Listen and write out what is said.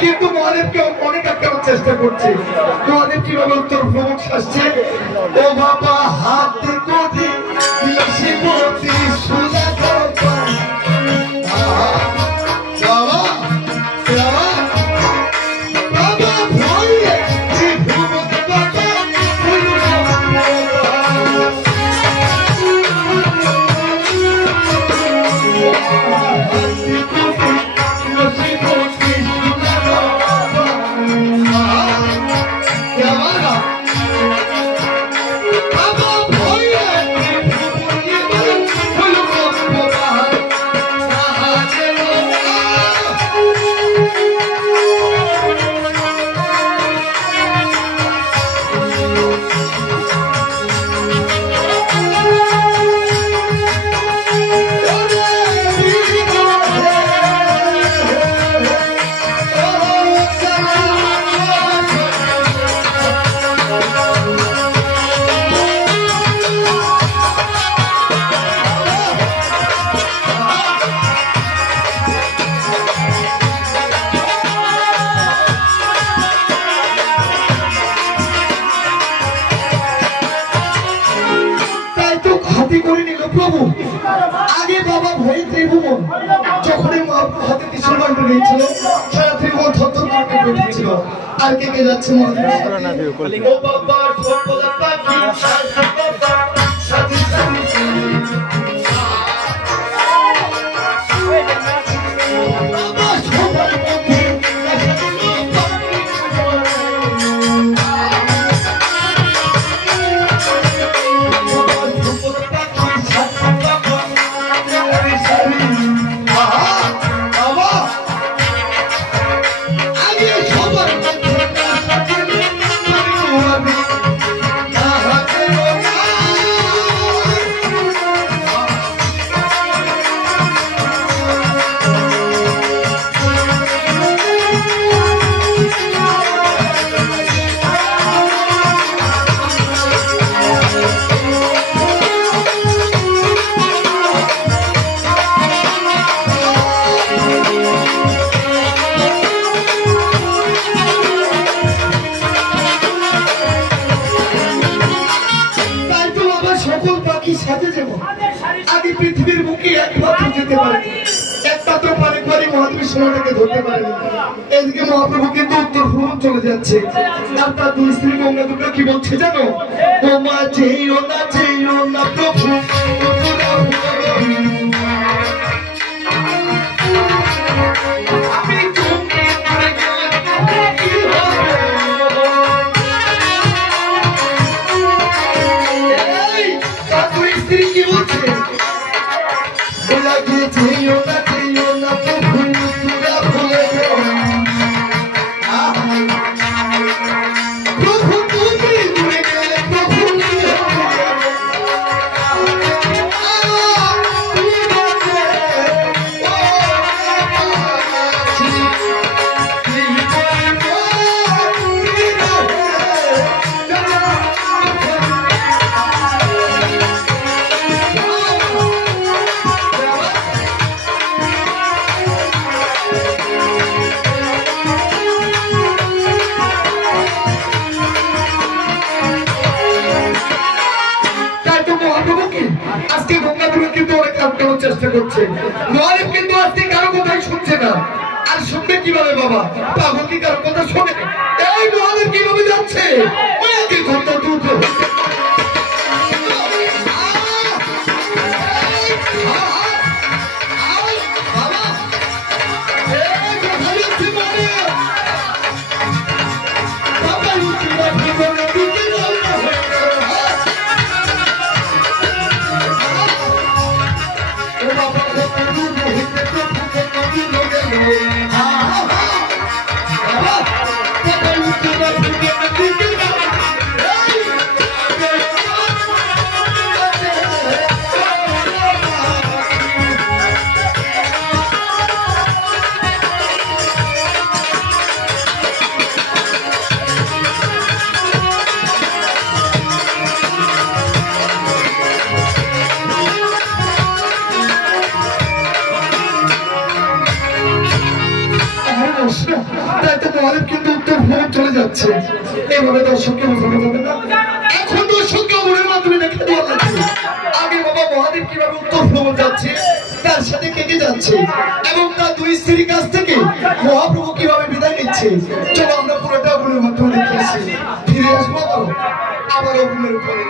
কিন্তু মহাদেবকে অনেক আটকানোর চেষ্টা করছে। মহাদেব কিভাবে উত্তর ভ্রমণ আসছে, ও বাবা হাতে কোটি লক্ষ্মীপতি সুলা আগে বাবা ভয়ে ত্রিভুবন যখনই হাতে ত্রিশূল বাঁধা দিয়েছিল সারা ত্রিভুবন থরথর করে উঠেছিল। আর কে কে যাচ্ছে মহাদেব ও বাবা আগে পৃথিবীর বুকে একমাত্র যেতে পারে, একমাত্র পারে মহাদেবের সময়টাকে ধরতে পারে। এদিকে মহাপ্রভু কিন্তু উত্তর ভ্রমণ চলে যাচ্ছে। আর তার দুই স্ত্রী গঙ্গা দুর্গা কি বলছে জানো, ও মা যেও না প্রভু চেষ্টা করছে। মহাদেব কিন্তু আজকে কারো কথাই শুনছে না। আর শুনবে কিভাবে বাবা, পাগল কি কারো কথা শোনে? এই মহাদেব কিভাবে যাচ্ছে তাই তো মহাদেব কিন্তু উত্তর ভ্রমণ চলে যাচ্ছে। এভাবে দর্শককে বোঝানো যাবে না। এখন দর্শককে মনের মাধ্যমে দেখে দেওয়া লাগবে আগে বাবা মহাদেব কিভাবে উত্তর ভ্রমণ যাচ্ছে, তার সাথে কে কে যাচ্ছে এবং তার দুই স্ত্রীর কাছ থেকে মহাপ্রভু কিভাবে বিদায় নিচ্ছে। চলো আমরা পুরোটা মনের মাধ্যমে দেখে আসি, ফিরে আসবো আবার অভিনয়ের পরে।